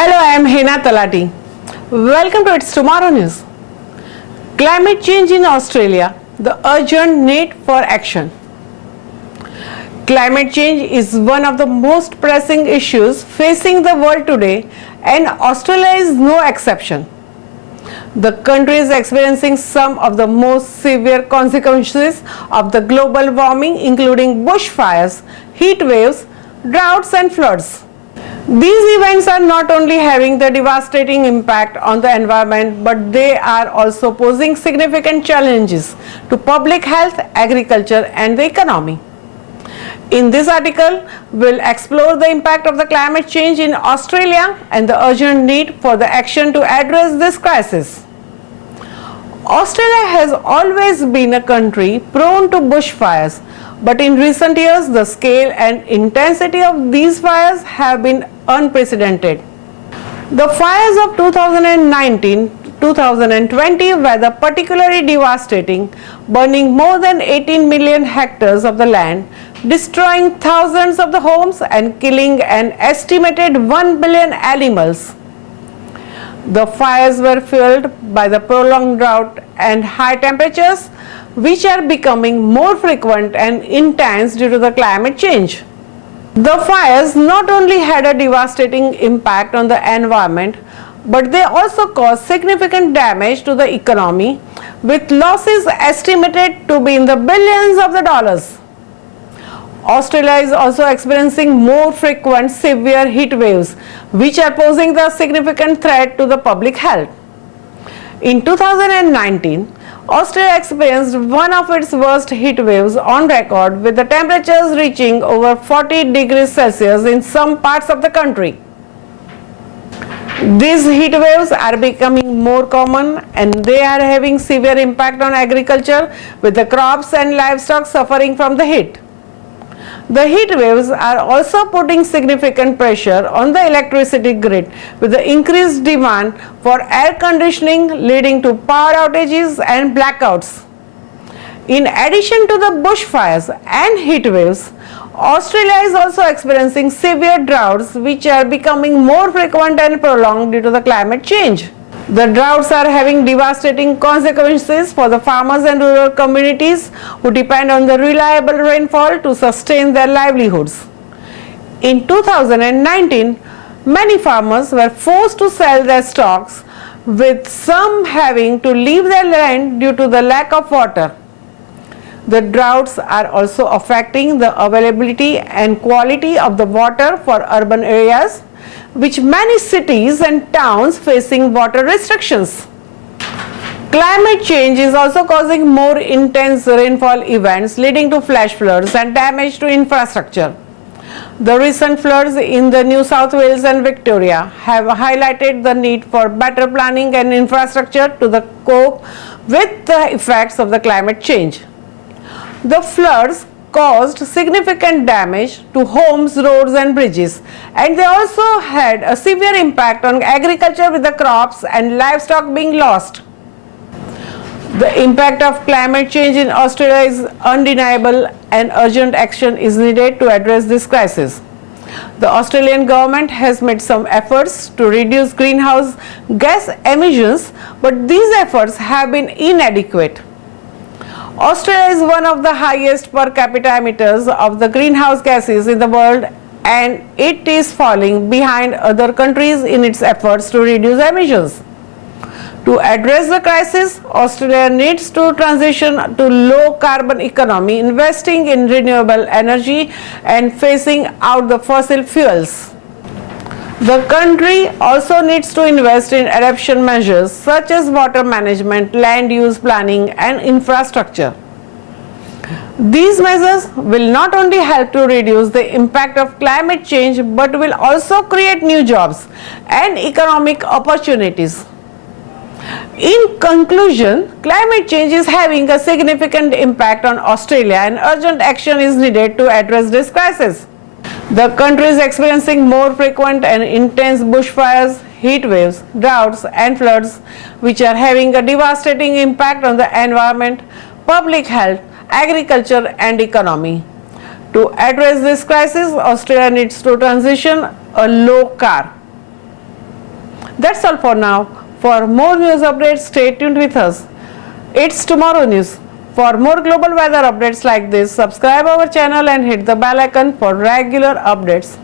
Hello, I am Hina Talati. Welcome to It's Tomorrow News. Climate change in Australia, the urgent need for action. Climate change is one of the most pressing issues facing the world today, and Australia is no exception. The country is experiencing some of the most severe consequences of the global warming, including bushfires, heat waves, droughts and floods. These events are not only having the devastating impact on the environment, but they are also posing significant challenges to public health, agriculture and the economy. In this article, we'll explore the impact of the climate change in Australia and the urgent need for the action to address this crisis. Australia has always been a country prone to bushfires, but in recent years, the scale and intensity of these fires have been unprecedented. The fires of 2019-2020 were particularly devastating, burning more than 18 million hectares of the land, destroying thousands of the homes and killing an estimated 1 billion animals. The fires were fueled by the prolonged drought and high temperatures, which are becoming more frequent and intense due to the climate change. The fires not only had a devastating impact on the environment, but they also caused significant damage to the economy, with losses estimated to be in the billions of the dollars. Australia is also experiencing more frequent severe heat waves, which are posing the significant threat to the public health. In 2019, Australia experienced one of its worst heat waves on record, with the temperatures reaching over 40 degrees Celsius in some parts of the country. These heat waves are becoming more common and they are having severe impact on agriculture, with the crops and livestock suffering from the heat. The heat waves are also putting significant pressure on the electricity grid, with the increased demand for air conditioning leading to power outages and blackouts. In addition to the bushfires and heat waves, Australia is also experiencing severe droughts, which are becoming more frequent and prolonged due to the climate change. The droughts are having devastating consequences for the farmers and rural communities who depend on the reliable rainfall to sustain their livelihoods. In 2019, many farmers were forced to sell their stocks, with some having to leave their land due to the lack of water. The droughts are also affecting the availability and quality of the water for urban areas, which many cities and towns facing water restrictions. Climate change is also causing more intense rainfall events, leading to flash floods and damage to infrastructure. The recent floods in the New South Wales and Victoria have highlighted the need for better planning and infrastructure to cope with the effects of the climate change. The floods caused significant damage to homes, roads and bridges, and they also had a severe impact on agriculture, with the crops and livestock being lost. The impact of climate change in Australia is undeniable and urgent action is needed to address this crisis. The Australian government has made some efforts to reduce greenhouse gas emissions, but these efforts have been inadequate. Australia is one of the highest per capita emitters of the greenhouse gases in the world, and it is falling behind other countries in its efforts to reduce emissions. To address the crisis, Australia needs to transition to low carbon economy, investing in renewable energy and phasing out the fossil fuels. The country also needs to invest in adaptation measures such as water management, land use planning and infrastructure. These measures will not only help to reduce the impact of climate change, but will also create new jobs and economic opportunities. In conclusion, climate change is having a significant impact on Australia and urgent action is needed to address this crisis. The country is experiencing more frequent and intense bushfires, heat waves, droughts and floods, which are having a devastating impact on the environment, public health, agriculture and economy. To address this crisis, Australia needs to transition a low That's all for now. For more news updates, stay tuned with us. It's Tomorrow News. For more global weather updates like this, subscribe our channel and hit the bell icon for regular updates.